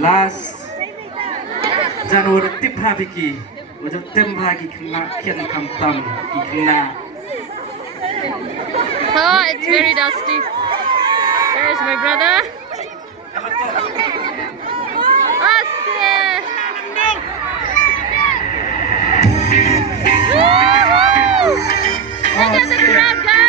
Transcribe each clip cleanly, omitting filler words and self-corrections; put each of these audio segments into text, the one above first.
last January tip habiki ujung tem hagi kena kian kamtam ikna. Oh, it's very dusty. There's my brother. Oste! Woohoo! Look at the crowd, guys!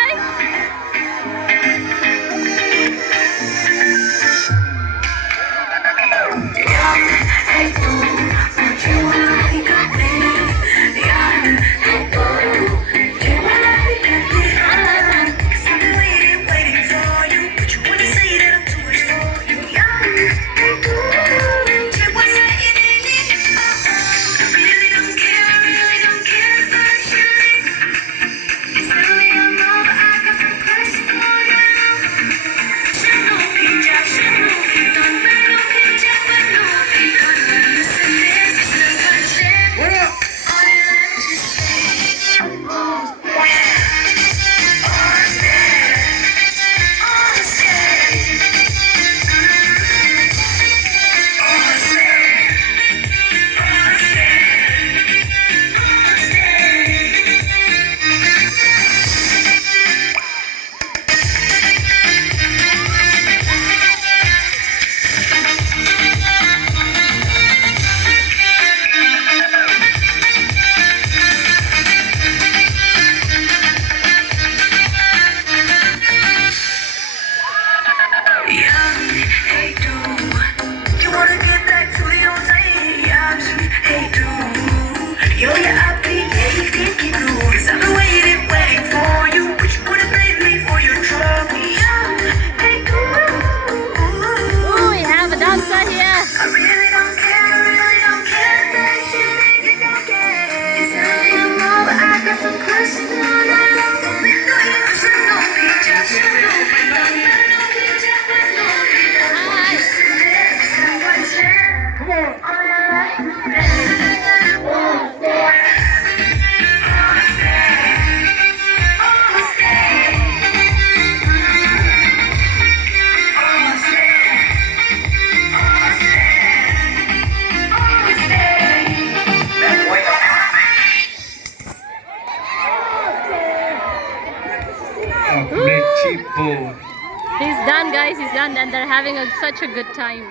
He's done, guys. He's done, and they're having such a good time.